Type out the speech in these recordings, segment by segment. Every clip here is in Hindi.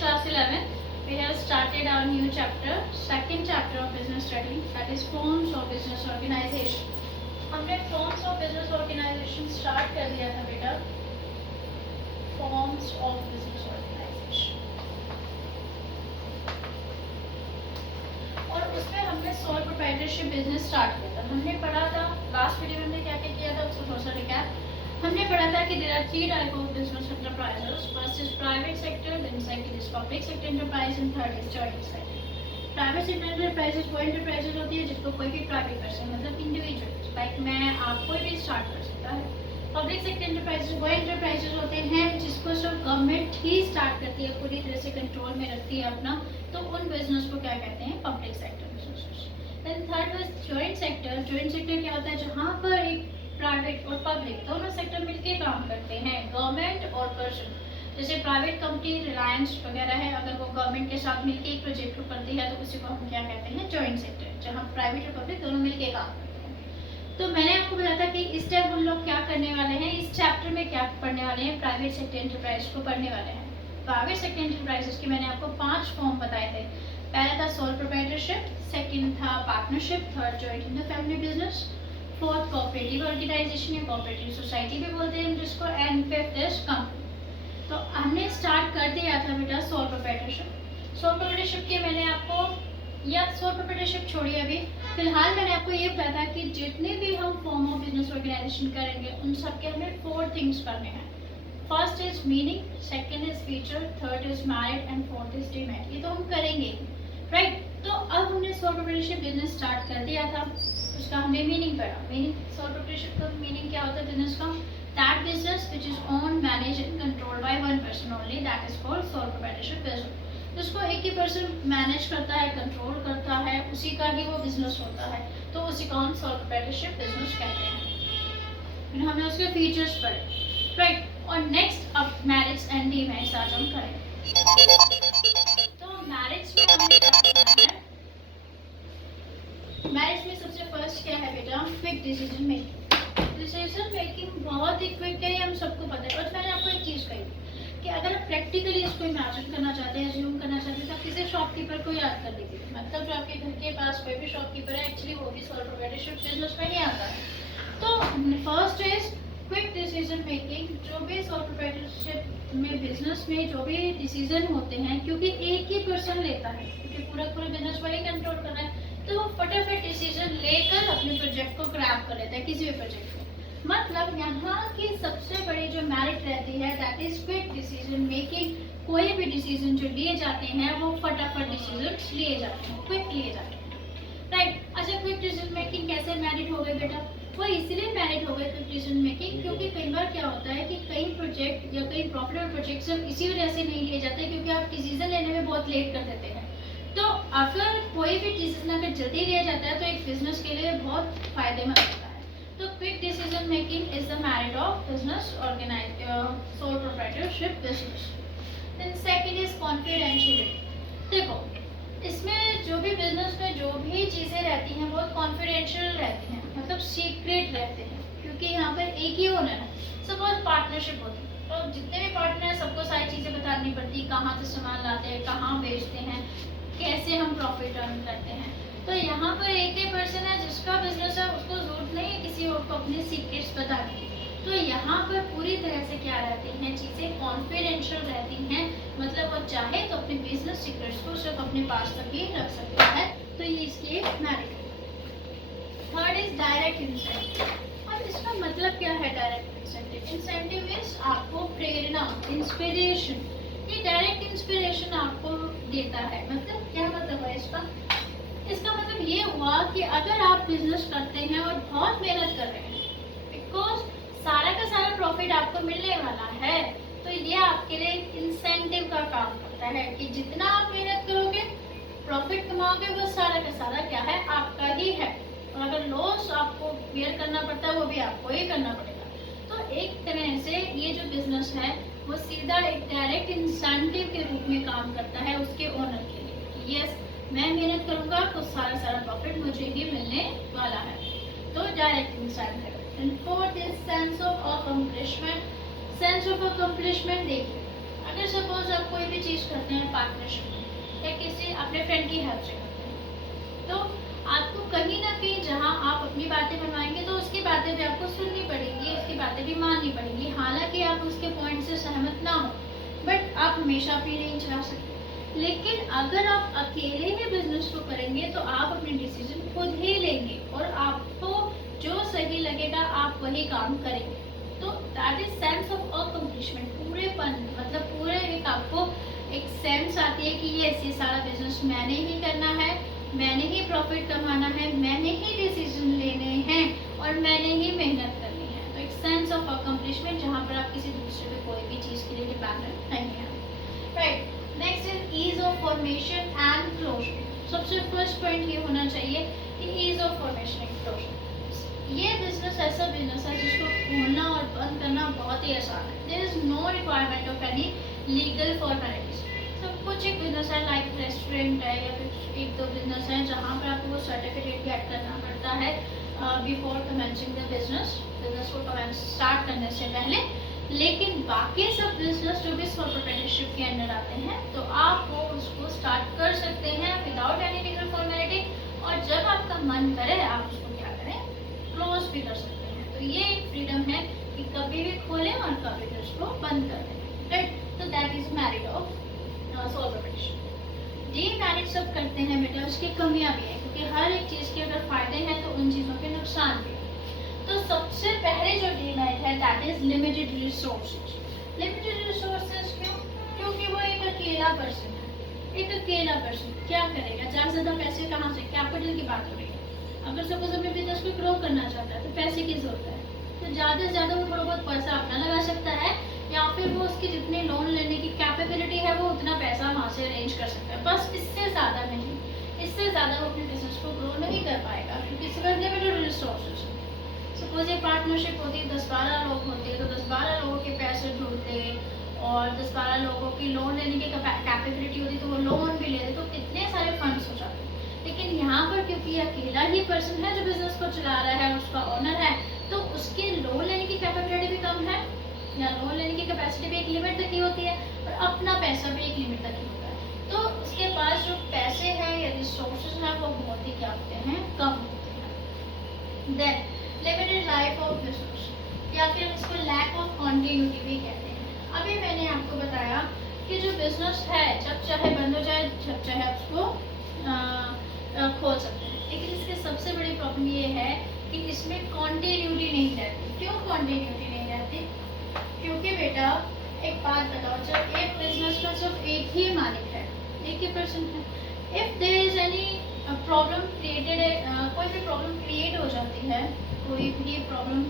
class 11, we have started our new chapter, second chapter of business study, that is forms of business organization. हमने forms of business organization start कर दिया था बेटा, forms of business organization, और उसमें हमने sole proprietorship business start किया था. हमने पढ़ा था लास्ट वीडियो में हमने क्या क्या किया था, उसको थोड़ा सा रिकैप. हमने पढ़ा था कि there are three type of business enterprises. First is private sector, then second is public sector enterprise, and third is joint sector. Private sector enterprises वो एंटरप्राइजेज होती है जिसको कोई भी प्राइवेट पर्सन मतलब इंडिविजुअल लाइक मैं आप कोई भी स्टार्ट कर सकता है. पब्लिक सेक्टर एंटरप्राइजेज वो एंटरप्राइजेज होते हैं जिसको सिर्फ गवर्नमेंट ही स्टार्ट करती है, पूरी तरह से कंट्रोल में रखती है अपना, तो उन बिजनेस को क्या कहते हैं, public sector business. Then third was joint sector. Joint sector क्या होता है, जहाँ पर एक प्राइवेट और पब्लिक दोनों सेक्टर मिलके काम करते हैं, गवर्नमेंट और पर्सन. जैसे प्राइवेट कंपनी रिलायंस वगैरह है, अगर वो गवर्नमेंट के साथ मिलके एक प्रोजेक्ट को करती है तो उसी को हम क्या कहते हैं, जॉइंट सेक्टर, जहाँ प्राइवेट और पब्लिक दोनों मिलके काम करते हैं. तो मैंने आपको बताया था कि इस टाइम हम लोग क्या करने वाले हैं, इस चैप्टर में क्या पढ़ने वाले हैं, प्राइवेट सेक्टर एंटरप्राइज को पढ़ने वाले हैं. प्राइवेट सेक्टर एंटरप्राइजेस के मैंने आपको 5 फॉर्म बताए थे. पहला था सोल प्रोप्राइटरशिप, सेकेंड था partnership, third joint in the family business, fourth cooperative organization या कोऑपरेटिव सोसाइटी भी बोलते हैं जिसको, एंड फिफ्थ इज कंपनी. तो हमने स्टार्ट कर दिया था बेटा सोल प्रोप्राइटरशिप. सोल प्रोप्राइटरशिप के मैंने आपको, या सोल प्रोप्राइटरशिप छोड़िए अभी, फिलहाल मैंने आपको ये बताया था कि जितने भी हम फॉर्म ऑफ बिजनेस ऑर्गेनाइजेशन करेंगे उन सब के हमें 4 थिंग्स करने हैं. First is meaning, second is feature, third is merit and fourth is demand. ये तो हम करेंगे राइट. तो अब हमने सोल प्रोप्राइटरशिप बिजनेस स्टार्ट कर दिया था, उसका हमने मीनिंग पढ़ा. मीनिंग सोल प्रोप्राइटरशिप का मीनिंग क्या होता है बिजनेस का, that business which is owned, managed and controlled by one person only, that is called sole proprietorship business. जिसको एक ही पर्सन मैनेज करता है, कंट्रोल करता है, उसी का ही वो बिजनेस होता है, तो उसी को हम सोल प्रोप्राइटरशिप बिजनेस कहते हैं. फिर हमने उसके फीचर्स पढ़े राइट. और नेक्स्ट अब मैरिज एंड डिमैरिज आज हम करेंगे. तो मैरिज में हमने क्या करना है, मैरिज में सबसे फर्स्ट क्या है बेटा, quick decision making. Decision making बहुत ही क्विक है, हम सबको पता है. और मैंने आपको एक चीज़ कही कि अगर आप प्रैक्टिकली इसको इमेजिन करना चाहते हैं, ज्यूम करना चाहते हैं, तो आप किसी शॉपकीपर को याद कर लीजिए. मतलब जो आपके घर के पास कोई भी शॉपकीपर है, एक्चुअली वो भी सोल प्रोप्राइटरशिप बिजनेस में ही आता है. तो first is quick decision making. जो भी सोल प्रोप्राइटरशिप में बिजनेस में जो भी डिसीजन होते हैं, क्योंकि एक ही पर्सन लेता है, क्योंकि पूरा बिजनेस वही कंट्रोल कर रहा है, तो वो फटाफट डिसीजन लेकर अपने प्रोजेक्ट को ग्रैब कर लेता है, किसी भी प्रोजेक्ट को. मतलब यहाँ की सबसे बड़ी जो मेरिट रहती है that is quick decision making. कोई भी डिसीजन जो लिए जाते हैं वो फटाफट डिसीजन लिए जाते हैं, क्विक लिए जाते हैं राइट. अच्छा, क्विक डिसीजन मेकिंग कैसे मेरिट हो गए बेटा, वो इसलिए मेरिट हो गए क्विक डिसीजन मेकिंग क्योंकि कई बार क्या होता है कि कई प्रोजेक्ट या कई प्रॉफिटेबल प्रोजेक्ट सिर्फ इसी वजह से नहीं लिए जाते क्योंकि आप डिसीजन लेने में बहुत लेट कर देते हैं. तो अगर कोई भी डिसीजन अगर जल्दी लिया जाता है तो एक बिजनेस के लिए बहुत फायदेमंद होता है. तो quick decision making is the merit of business sole proprietorship business. Then second is confidentiality. देखो इसमें जो भी बिजनेस में जो भी चीज़ें रहती हैं बहुत कॉन्फिडेंशियल रहती हैं, मतलब सीक्रेट रहते हैं, क्योंकि यहाँ पर एक ही ओनर है. सपोज पार्टनरशिप होती है तो जितने भी पार्टनर हैं सबको सारी चीज़ें बतानी पड़ती, कहाँ से सामान लाते हैं, कहाँ बेचते हैं, कैसे हम प्रॉफिट अर्न करते हैं. तो यहाँ पर एक ही पर्सन है जिसका बिजनेस है, उसको जरूरत नहीं है किसी और को अपने सीक्रेट्स बताने की. तो यहाँ पर पूरी तरह से क्या रहती हैं, चीज़ें कॉन्फिडेंशियल रहती हैं. मतलब वो चाहे तो अपने बिजनेस सीक्रेट्स को सिर्फ अपने पास तक ही रख सकता है. तो ये इसकी एक मेरिट है. Third is direct incentive. और इसका मतलब क्या है डायरेक्ट इंसेंटिव? इंसेंटिव मीन्स आपको प्रेरणा, इंस्पिरेशन. ये डायरेक्ट इंस्पिरेशन आपको देता है. मतलब क्या मतलब है इसका? इसका मतलब ये हुआ कि अगर आप बिजनेस करते हैं और बहुत मेहनत कर रहे हैं, बिकॉज सारा का सारा प्रॉफिट आपको मिलने वाला है, तो ये आपके लिए इंसेंटिव का काम करता है कि जितना आप मेहनत करोगे, प्रॉफिट कमाओगे, वो सारा का सारा क्या है, आपका ही है. और अगर लॉस आपको बेयर करना पड़ता है वो भी आपको ही करना पड़ेगा. तो एक तरह से ये जो बिजनेस है वो सीधा एक डायरेक्ट इंसेंटिव के रूप में काम करता है उसके ओनर के लिए. यस, मैं मेहनत करूंगा तो सारा प्रॉफिट मुझे ही मिलने वाला है. तो direct incentive. And fourth is sense of accomplishment. Sense of accomplishment देखिए, अगर सपोज आप कोई भी चीज़ करते हैं पार्टनरशिप में या किसी अपने फ्रेंड की हेल्प से करते हैं, तो आपको कहीं ना कहीं जहाँ आप अपनी बातें मनवाएंगे तो उसकी बातें भी आपको सुननी पड़ेंगी, उसकी बातें भी माननी पड़ेंगी। हालांकि आप उसके पॉइंट से सहमत ना हो, बट आप हमेशा अपनी नहीं चला सकते। लेकिन अगर आप अकेले ही बिजनेस को करेंगे तो आप अपने डिसीजन खुद ही लेंगे और आपको जो सही लगेगा आप वही काम करेंगे। तो that is sense of accomplishment, पूरेपन, मतलब पूरे एक आपको एक सेंस आती है कि ये सारा बिजनेस मैंने ही करना है, मैंने ही प्रॉफिट कमाना है, मैंने ही डिसीजन लेने हैं और मैंने ही मेहनत करनी है। तो एक सेंस ऑफ अकम्प्लिशमेंट जहाँ पर आप किसी दूसरे पे कोई भी चीज़ के लिए डिपेंडेंट नहीं है। Right, next is ease of formation and closure. सबसे फर्स्ट पॉइंट ये होना चाहिए कि ease of formation and closure. ये बिजनेस ऐसा बिजनेस है जिसको खोलना और बंद करना बहुत ही आसान है। There is no requirement of any legal formalities. तो कुछ एक बिजनेस है लाइक रेस्टोरेंट है या फिर एक दो बिजनेस है जहाँ पर आपको वो सर्टिफिकेट गेट करना पड़ता है before commencing the business, business को स्टार्ट करने से पहले। लेकिन बाकी सब बिजनेस जो भी सोल प्रोप्राइटरशिप के अंडर आते हैं तो आप वो उसको स्टार्ट कर सकते हैं विदाउट एनी लीगल फॉर्मेलिटी, और जब आपका मन करे आप उसको क्या करें, क्लोज भी कर सकते हैं। तो ये एक फ्रीडम है कि कभी भी खोलें और कभी भी उसको बंद कर दें। राइट, तो that is merit of sole proprietorship. जी मैरिज सब करते हैं बेटा, उसकी कमियां भी है क्योंकि हर एक चीज़ के अगर फायदे हैं तो उन चीज़ों के नुकसान भी है। तो सबसे पहले जो डीमेरिट है that is limited resources. Limited resources क्यों? क्योंकि वो एक अकेला पर्सन है। एक अकेला पर्सन क्या करेगा, ज़्यादा से ज़्यादा पैसे कहाँ से, कैपिटल की बात हो रही है। अगर सपोज अपने बिजनेस को ग्रो करना चाहता है तो पैसे की जरूरत है, तो ज़्यादा से ज़्यादा वो थोड़ा बहुत पैसा अपना लगा सकता है या फिर वो उसकी जितनी लोन लेने की कैपेबिलिटी है वो उतना पैसा वहाँ से अरेंज कर सकता है, बस इससे ज़्यादा नहीं। इससे ज़्यादा वो अपने बिजनेस को ग्रो नहीं कर पाएगा क्योंकि इसमें लिमिटेड रिसोर्सेज। सपोज ये पार्टनरशिप होती है, 10-12 लोग होते तो 10-12 लोगों के पैसे जुड़ते और 10-12 लोगों की लोन लेने की कैपेबिलिटी होती तो वो लोन भी लेते, तो कितने सारे फंड्स हो जाते। लेकिन यहाँ पर क्योंकि अकेला ही पर्सन है जो बिजनेस को चला रहा है, उसका ओनर है, तो उसके लोन लेने की कैपेबिलिटी भी कम है या लोन लेने की कैपेसिटी भी एक लिमिट तक ही होती है और अपना पैसा भी एक लिमिट तक ही होता है। तो उसके पास जो पैसे हैं या रिसोर्सेज हैं वो बहुत ही क्या होते हैं, कम होते हैं। Then limited life of business या फिर इसको लैक ऑफ कॉन्टिन्यूटी भी कहते हैं। अभी मैंने आपको बताया कि जो बिजनेस है जब चाहे बंद हो जाए, जब चाहे आप उसको खोल सकते हैं, लेकिन इसकी सबसे बड़ी प्रॉब्लम ये है कि इसमें कॉन्टिन्यूटी नहीं रहती। क्यों कॉन्टिन्यूटी नहीं रहती? क्योंकि बेटा एक बात बताओ, जब एक बिजनेस का सिर्फ एक ही मालिक है, एक ही पर्सन है, if there is any problem created, कोई भी प्रॉब्लम क्रिएट हो जाती है, कोई भी प्रॉब्लम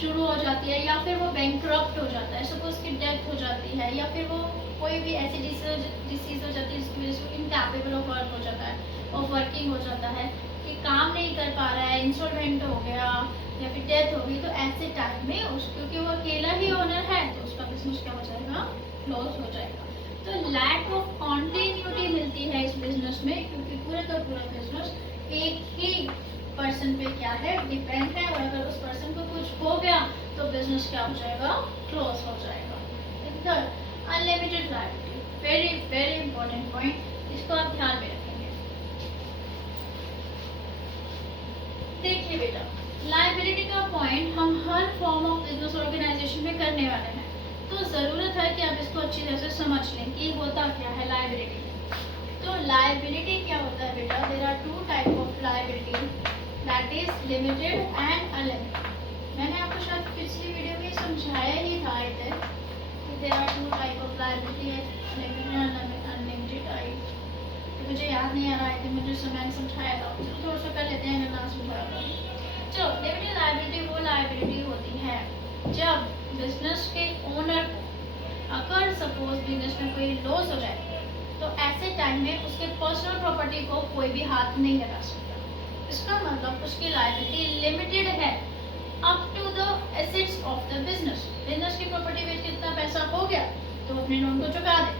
शुरू हो जाती है या फिर वो बैंकक्रप्ट हो जाता है, सपोज की डेथ हो जाती है या फिर वो कोई भी ऐसी डिसीज हो जाती है जिसकी वजह से वो इनकैपेबल ऑफ वर्क हो जाता है, ऑफ वर्किंग हो जाता है, कि काम नहीं कर पा रहा है, इंसॉल्वेंट हो गया या फिर डेथ हो गई, तो ऐसे टाइम में क्योंकि वो अकेला ही ओनर है तो उसका बिजनेस क्या हो जाएगा, क्लोज हो जाएगा। तो लैक ऑफ कॉन्टिन्यूटी मिलती है इस बिजनेस में क्योंकि पूरे का पूरा बिजनेस एक ही पर्सन पे क्या है, डिपेंड है, और अगर उस पर्सन को कुछ हो गया तो बिजनेस क्या हो जाएगा, क्लोज हो जाएगा। Unlimited liability, very very important point, इसको आप ध्यान में रखेंगे। देखिए बेटा, लायबिलिटी का पॉइंट हम हर फॉर्म ऑफ बिजनेस ऑर्गेनाइजेशन में करने वाले हैं, तो ज़रूरत है कि आप इसको अच्छी तरह से समझ लें कि होता क्या है लायबिलिटी। तो लायबिलिटी क्या होता है बेटा, there are two type of liability, that is limited and unlimited. मैंने आपको शायद पिछली वीडियो में समझाया ही था आई थिंक कि there are two type of liability, limited and unlimited. मुझे याद नहीं आ रहा है कि मुझे मैंने समझाया था, थोड़ा सा कर लेते हैं, ना समझाया था। चलो, लिमिटेड लायबिलिटी वो लायबिलिटी होती है जब बिजनेस के ओनर को अगर सपोज बिजनेस में कोई लॉस हो जाए तो ऐसे टाइम में उसके पर्सनल प्रॉपर्टी को कोई भी हाथ नहीं लगा सकता। इसका मतलब उसकी लायबिलिटी लिमिटेड है up to the assets of the business. Business की प्रॉपर्टी बेच के इतना पैसा हो गया तो अपने लोन को चुका दे,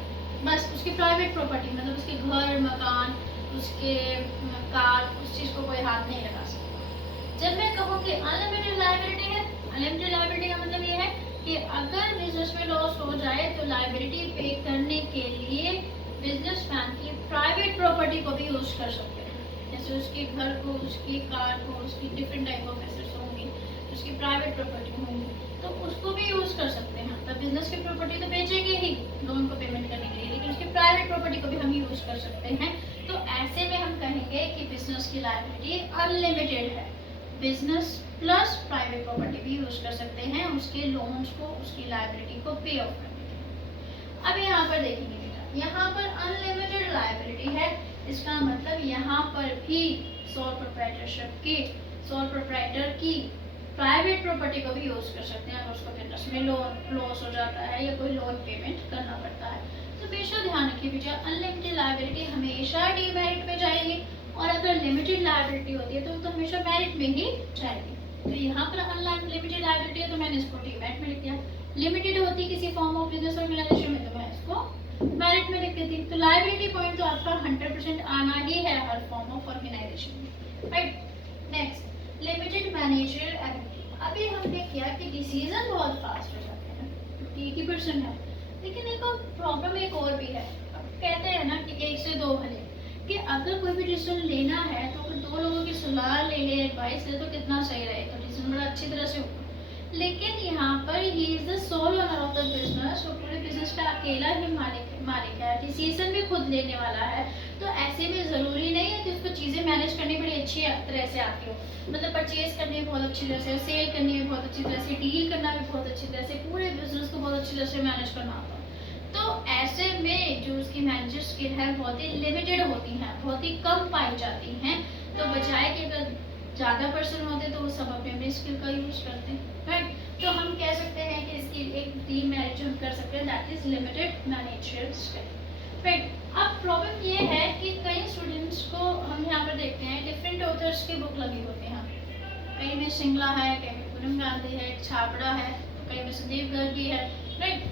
बस उसकी प्राइवेट प्रॉपर्टी मतलब उसके घर मकान उसके कार उस चीज़ को कोई हाथ नहीं लगा सकता। जब मैं कहूँ कि अनलिमिटेड लायबिलिटी है, अनलिमिटेड लायबिलिटी का मतलब ये है कि अगर बिजनेस में लॉस हो जाए तो लायबिलिटी पे करने के लिए बिजनेसमैन की प्राइवेट प्रॉपर्टी को भी यूज कर सकते हैं। जैसे उसके घर को, उसकी कार को, उसकी डिफरेंट टाइप ऑफ एसेट्स होंगी, उसकी प्राइवेट प्रॉपर्टी होंगी, तो उसको भी यूज कर सकते हैं। तब बिजनेस की प्रॉपर्टी तो बेचेंगे ही लोन को पेमेंट करने के लिए, लेकिन उसकी प्राइवेट प्रॉपर्टी को भी हम यूज कर सकते हैं। तो ऐसे में हम कहेंगे कि बिजनेस की लायबिलिटी अनलिमिटेड है। बिजनेस प्लस प्राइवेट प्रॉपर्टी भी यूज कर सकते हैं उसके लोन्स को, उसकी लायबिलिटी को पे ऑफ करने के लिए। अब यहाँ पर देखेंगे बेटा, यहाँ पर अनलिमिटेड लायबिलिटी है, इसका मतलब यहाँ पर भी सोल प्रोप्राइटर की प्राइवेट प्रॉपर्टी को भी यूज कर सकते हैं अगर उसको बिजनेस में लोन लॉस हो जाता है या कोई लोन पेमेंट करना पड़ता है। तो बेशक ध्यान रखिए बेटा, अनलिमिटेड लायबिलिटी हमेशा डीमेरिट में जाएगी, और अगर लिमिटेड लायबिलिटी होती है तो हमेशा मेरिट में ही जाएगी। तो यहाँ पर अनलिमिटेड लायबिलिटी है तो मैंने इसको डीमेरिट में लिख दिया। लिमिटेड होती किसी फॉर्म ऑफ बिजनेस ऑर्गेनाइजेशन में तो मैं इसको मेरिट में लिख देती। तो लायबिलिटी पॉइंट तो आपका 100% आना ही है हर फॉर्म ऑफ ऑर्गेनाइजेशन में, right. Next, limited managerial ability. अभी हमने किया कि डिसीजन बहुत फास्ट हो जाते हैं, 80% है, लेकिन एक प्रॉब्लम एक और भी है। अब कहते हैं ना कि 1 से 2 भले, कि अगर कोई भी डिसीजन लेना है तो अगर 2 लोगों की सलाह ले ले, एडवाइस ले, तो कितना सही रहेगा, डिसीजन बड़ा अच्छी तरह से होगा। लेकिन यहाँ पर he is the sole owner of the business, और पूरे बिजनेस का अकेला ही मालिक है, डिसीजन भी खुद लेने वाला है। तो ऐसे में ज़रूरी नहीं है कि उसको चीज़ें मैनेज करनी बड़ी अच्छी तरह से आती हो, मतलब परचेज करनी बहुत अच्छी तरह से, सेल करनी भी बहुत अच्छी तरह से, डील करना भी बहुत अच्छी तरह से, पूरे बिजनेस को बहुत अच्छी तरह से मैनेज करना आता है। तो ऐसे में जो उसकी मैनेजर स्किल है बहुत ही लिमिटेड होती हैं, बहुत ही कम पाई जाती हैं। तो बजाय कि अगर ज़्यादा पर्सन होते तो वो सब अपने अपने स्किल का यूज़ करते हैं, राइट। तो हम कह सकते हैं कि इसकी एक डीमेरिट हम कर सकते हैं, that is limited managerial skill, right. अब प्रॉब्लम ये है कि कई स्टूडेंट्स को हम यहाँ पर देखते हैं डिफरेंट ऑथर्स की बुक लगी होती हैं, कहीं में सिंगला है, कहीं में पूनम गांधी है, छाबड़ा है, कहीं में संदीप गर्गी है, राइट।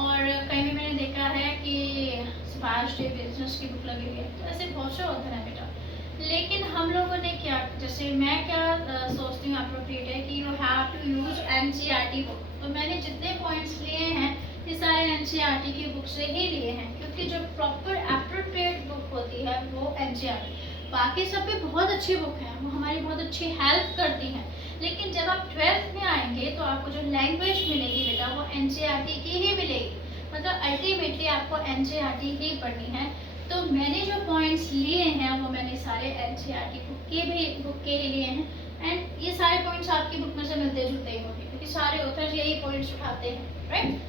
और कहीं भी मैंने देखा है कि सुभाष डे बिजनेस की बुक लगी हुई है। तो ऐसे बहुत से ऑथर हैं बेटा, लेकिन हम लोगों ने क्या, जैसे मैं क्या सोचती हूँ अप्रोप्रिएट है कि you have to use NCERT book. तो मैंने जितने पॉइंट्स लिए हैं ये सारे एनसीईआरटी की बुक से ही लिए हैं, क्योंकि जो प्रॉपर अप्रोप्रिएट बुक होती है वो एनसीईआरटी, बाकी सब भी बहुत अच्छी बुक हैं, वो हमारी बहुत अच्छी हेल्प करती हैं। लेकिन जब आप 12th में आएंगे तो आपको जो लैंग्वेज मिलेगी बेटा वो एनसीईआरटी की ही मिलेगी, मतलब अल्टीमेटली आपको एनसीईआरटी ही पढ़नी है। तो मैंने जो पॉइंट्स लिए हैं वो मैंने सारे एनसीईआरटी बुक के ही लिए हैं, एंड ये सारे पॉइंट्स आपकी बुक में से मिलते जुलते ही होंगे, क्योंकि सारे ऑथर्स यही पॉइंट्स उठाते हैं, राइट।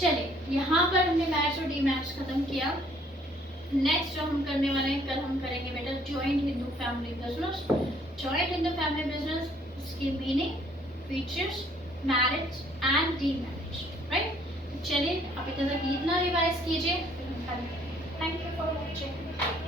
चलिए, यहाँ पर हमने मैथ्स और डीमैथ्स खत्म किया। नेक्स्ट जो हम करने वाले हैं, कल हम करेंगे बेटा joint Hindu family business. Joint Hindu family business, इसकी meaning, features, merits and demerits, right. चलिए, आप इतना तक इतना रिवाइज कीजिए, फिर हम कल। Thank you for watching.